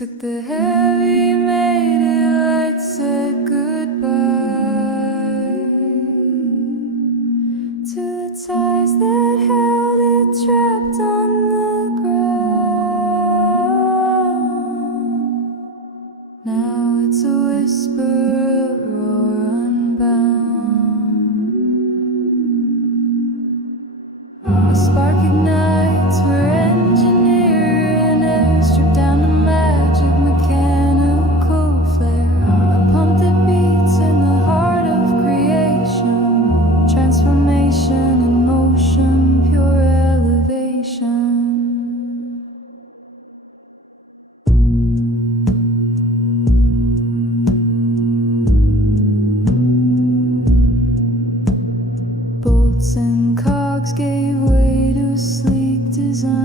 Took the heavy, made it light, said goodbye to the ties that held it trapped on the ground. Now it's a whisper or unbound. A spark ignites, we're engineering it, stripped down to magic, mechanical flare. A pump that beats in the heart of creation, transformation in motion, pure elevation. Bolts and cogs gave way to sleek design.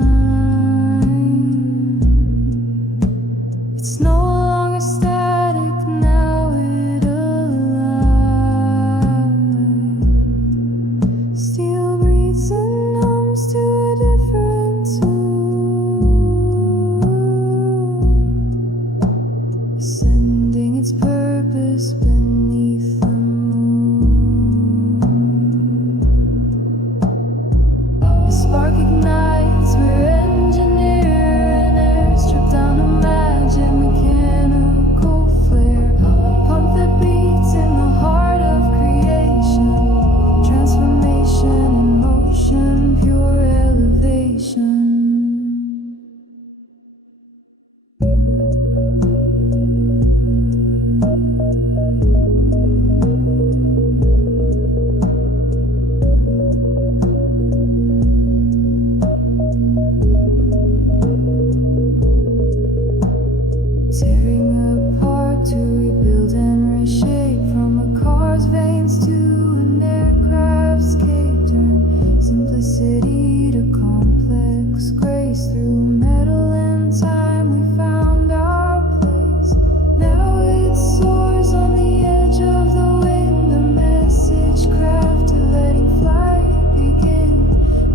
It's no longer static, now it aligns. Steel breathes and hums to a different tune, ascending its purpose beneath the moon. A spark ignites, we're engineering air, stripped down to magic, mechanical flare. A pump that beats in the heart of creation, transformation in motion, pure elevation. Tearing apart to rebuild and reshape, from a car's veins to an aircraft's cape. Turn simplicity to complex grace. Through metal and time we found our place. Now it soars on the edge of the wind, a message crafted, letting flight begin.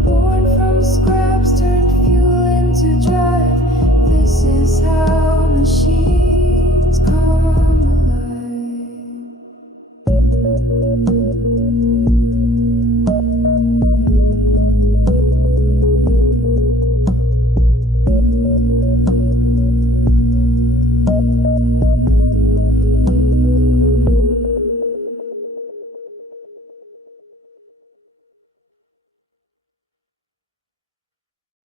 Born from scraps, turned fuel into drive. This is how machines come alive.